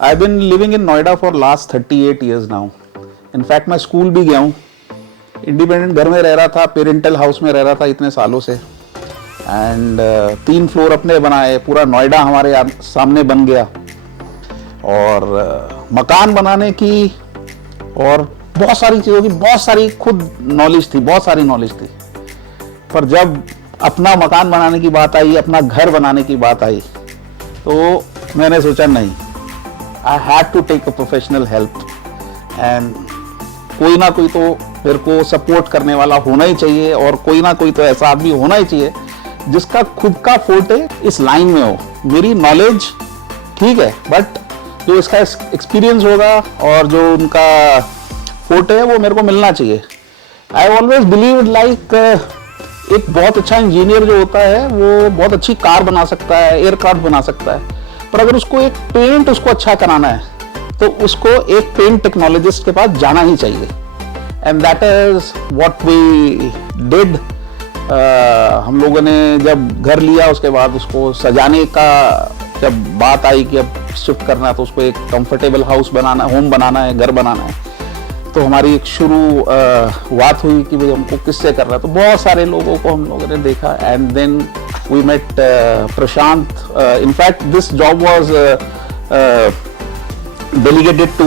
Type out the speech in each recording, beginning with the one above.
I've been living in Noida for last 38 years now. In fact मैं school भी गया हूँ, इंडिपेंडेंट घर में रह रहा था, पेरेंटल हाउस में रह रहा था इतने सालों से एंड 3 फ्लोर अपने बनाए, पूरा नोएडा हमारे सामने बन गया और मकान बनाने की और बहुत सारी चीज़ों की बहुत सारी खुद नॉलेज थी, बहुत सारी नॉलेज थी। पर जब अपना मकान बनाने की बात आई, अपना घर बनाने की बात आई, तो मैंने सोचा नहीं, I had to take a professional help and कोई ना कोई तो मेरे को सपोर्ट करने वाला होना ही चाहिए और कोई ना कोई तो ऐसा आदमी होना ही चाहिए जिसका खुद का फोटे इस लाइन में हो। मेरी नॉलेज ठीक है, बट जो इसका एक्सपीरियंस होगा और जो उनका फोटे है वो मेरे को मिलना चाहिए। आई ऑलवेज बिलीव लाइक एक बहुत अच्छा इंजीनियर जो होता है वो बहुत अच्छी कार बना सकता है, एयरक्राफ्ट बना सकता है, पर अगर उसको एक पेंट उसको अच्छा कराना है तो उसको एक पेंट टेक्नोलॉजिस्ट के पास जाना ही चाहिए। And that is what we did. हम लोगों ने जब घर लिया उसके बाद उसको सजाने का जब बात आई कि अब शिफ्ट करना है तो उसको एक कंफर्टेबल हाउस बनाना, होम बनाना है, घर बनाना है, तो हमारी एक शुरू बात हुई कि भाई हमको किससे करना है। तो बहुत सारे लोगों को हम लोगों ने देखा and then we met Prashant. In fact, this job was delegated to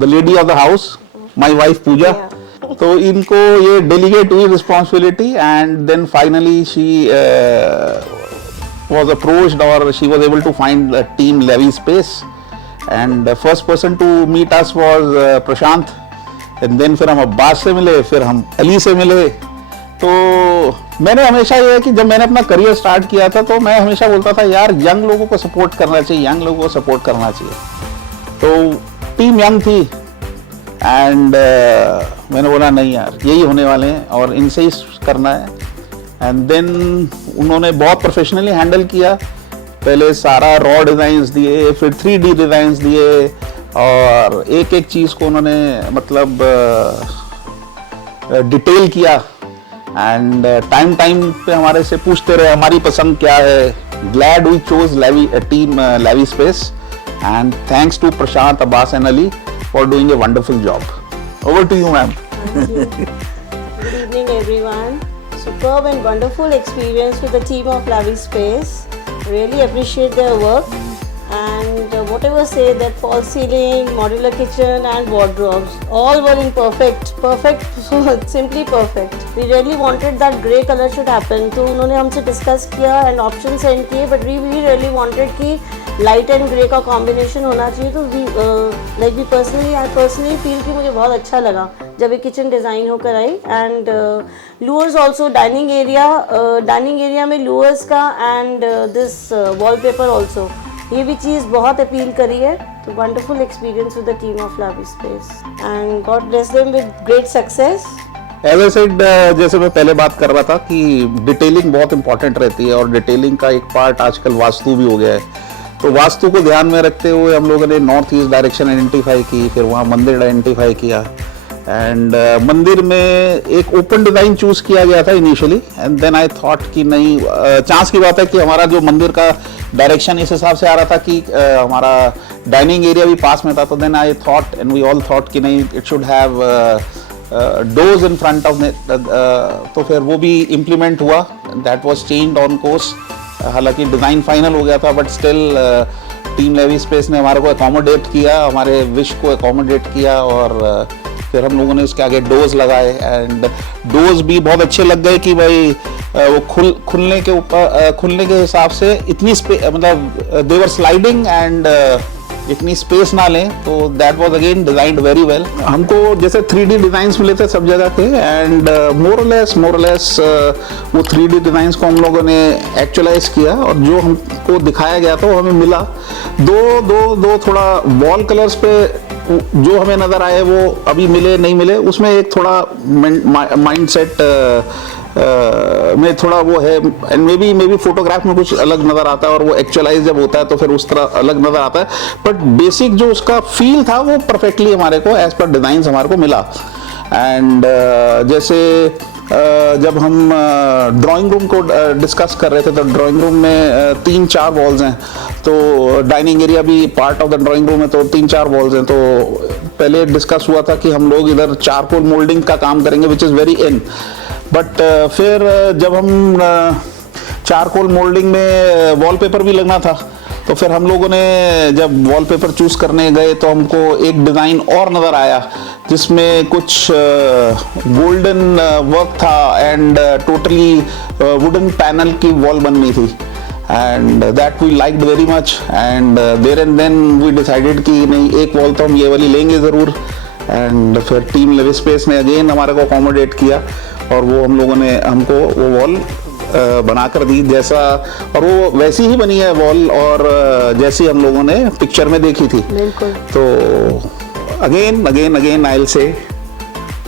the lady of the house, my wife Pooja. तो इनको ये delegate हुई responsibility and then finally she was approached or she was able to find a team Levy Space and the first person to meet us was Prashant and then फिर हम अब्बास से मिले, फिर हम अली से मिले। तो मैंने हमेशा ये है कि जब मैंने अपना करियर स्टार्ट किया था तो मैं हमेशा बोलता था यार यंग लोगों को सपोर्ट करना चाहिए, यंग लोगों को सपोर्ट करना चाहिए। तो टीम यंग थी एंड मैंने बोला नहीं यार यही होने वाले हैं और इनसे ही करना है। एंड देन उन्होंने बहुत प्रोफेशनली हैंडल किया, पहले सारा रॉ डिज़ाइंस दिए, फिर 3D डिज़ाइंस दिए और एक एक चीज़ को उन्होंने मतलब डिटेल किया एंड टाइम पे हमारे से पूछते रहे हमारी पसंद क्या है। Glad we chose team Levi Space and thanks to Prashant, Abbas and Ali for doing a wonderful job. Over to you ma'am. Good evening everyone. Superb and wonderful experience with the team of Lavi Space. Really appreciate their work and whatever say that false ceiling, modular kitchen and wardrobes all were in perfect, simply perfect. We really wanted that grey color should happen. तो उन्होंने हमसे discuss किया and option send किए, but we really wanted कि light and grey का combination होना चाहिए। तो वी पर्सनली फील कि मुझे बहुत अच्छा लगा जब ये किचन डिज़ाइन होकर आई। And louvres also dining area में लूअर्स का एंड दिस वॉलपेपर ऑल्सो, ये भी चीज़ बहुत अपील करी है। तो wonderful experience with the team of Lavi space and God bless them with great success. As I said, जैसे मैं पहले बात कर रहा था कि डिटेलिंग बहुत इंपॉर्टेंट रहती है और डिटेलिंग का एक पार्ट आजकल वास्तु भी हो गया है। तो वास्तु को ध्यान में रखते हुए हम लोगों ने नॉर्थ ईस्ट डायरेक्शन आइडेंटिफाई की, फिर वहाँ मंदिर आइडेंटिफाई किया एंड मंदिर में एक ओपन डिज़ाइन चूज़ किया गया था initially and then I thought कि नहीं, चांस की बात है कि हमारा जो मंदिर का डायरेक्शन इस हिसाब से आ रहा था कि हमारा डाइनिंग एरिया भी पास में था। तो then I thought and we all thought कि नहीं, it should have doors in front of. तो फिर वो भी इम्प्लीमेंट हुआ, that was changed on course. हालांकि डिज़ाइन फाइनल हो गया था but still team Levi Space ने हमारे को अकोमोडेट किया, हमारे विश को अकोमोडेट किया और फिर हम लोगों ने उसके आगे डोर्स लगाए एंड डोर्स भी बहुत अच्छे लग गए कि भाई वो खुलने के हिसाब से इतनी मतलब दे वर स्लाइडिंग एंड इतनी स्पेस ना लें। तो that was again designed very well. हमको जैसे 3D डिज़ाइंस मिले थे सब जगह पे एंड मोर और लेस वो 3D डिज़ाइंस को हम लोगों ने एक्चुअलाइज किया और जो हमको दिखाया गया था वो हमें मिला। दो थोड़ा वॉल कलर्स पे जो हमें नज़र आए वो अभी मिले नहीं मिले, उसमें एक थोड़ा माइंड सेट में थोड़ा वो है एंड मे बी फोटोग्राफ में कुछ अलग नज़र आता है और वो एक्चुअलाइज जब होता है तो फिर उस तरह अलग नज़र आता है। बट बेसिक जो उसका फील था वो परफेक्टली हमारे को एज पर डिज़ाइंस हमारे को मिला। एंड जैसे जब हम ड्राइंग रूम को डिस्कस कर रहे थे तो ड्राइंग रूम में 3-4 वॉल्स हैं, तो डाइनिंग एरिया भी part of the drawing room है, तो 3-4 वॉल्स हैं। तो पहले डिस्कस हुआ था कि हम लोग इधर चारकोल मोल्डिंग का काम करेंगे which is very in, but फिर जब हम चारकोल मोल्डिंग में वॉलपेपर भी लगना था, तो फिर हम लोगों ने जब वॉलपेपर चूज करने गए तो हमको एक डिज़ाइन और नज़र आया जिसमें कुछ गोल्डन वर्क था एंड टोटली वुडन पैनल की वॉल बननी थी, and that we liked very much, and there and then we decided कि नहीं, एक वॉल तो हम ये वाली लेंगे ज़रूर। एंड फिर टीम लिविंग स्पेस ने अगेन हमारे को अकोमोडेट किया और वो हम लोगों ने हमको वो वॉल बनाकर दी जैसा, और वो वैसी ही बनी है वॉल और जैसी हम लोगों ने पिक्चर में देखी थी। बिल्कुल। तो again I will say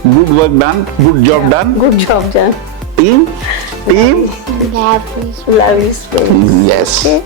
good work done, good job done, Good job, Jan. Team Lovely space. Yes. Okay.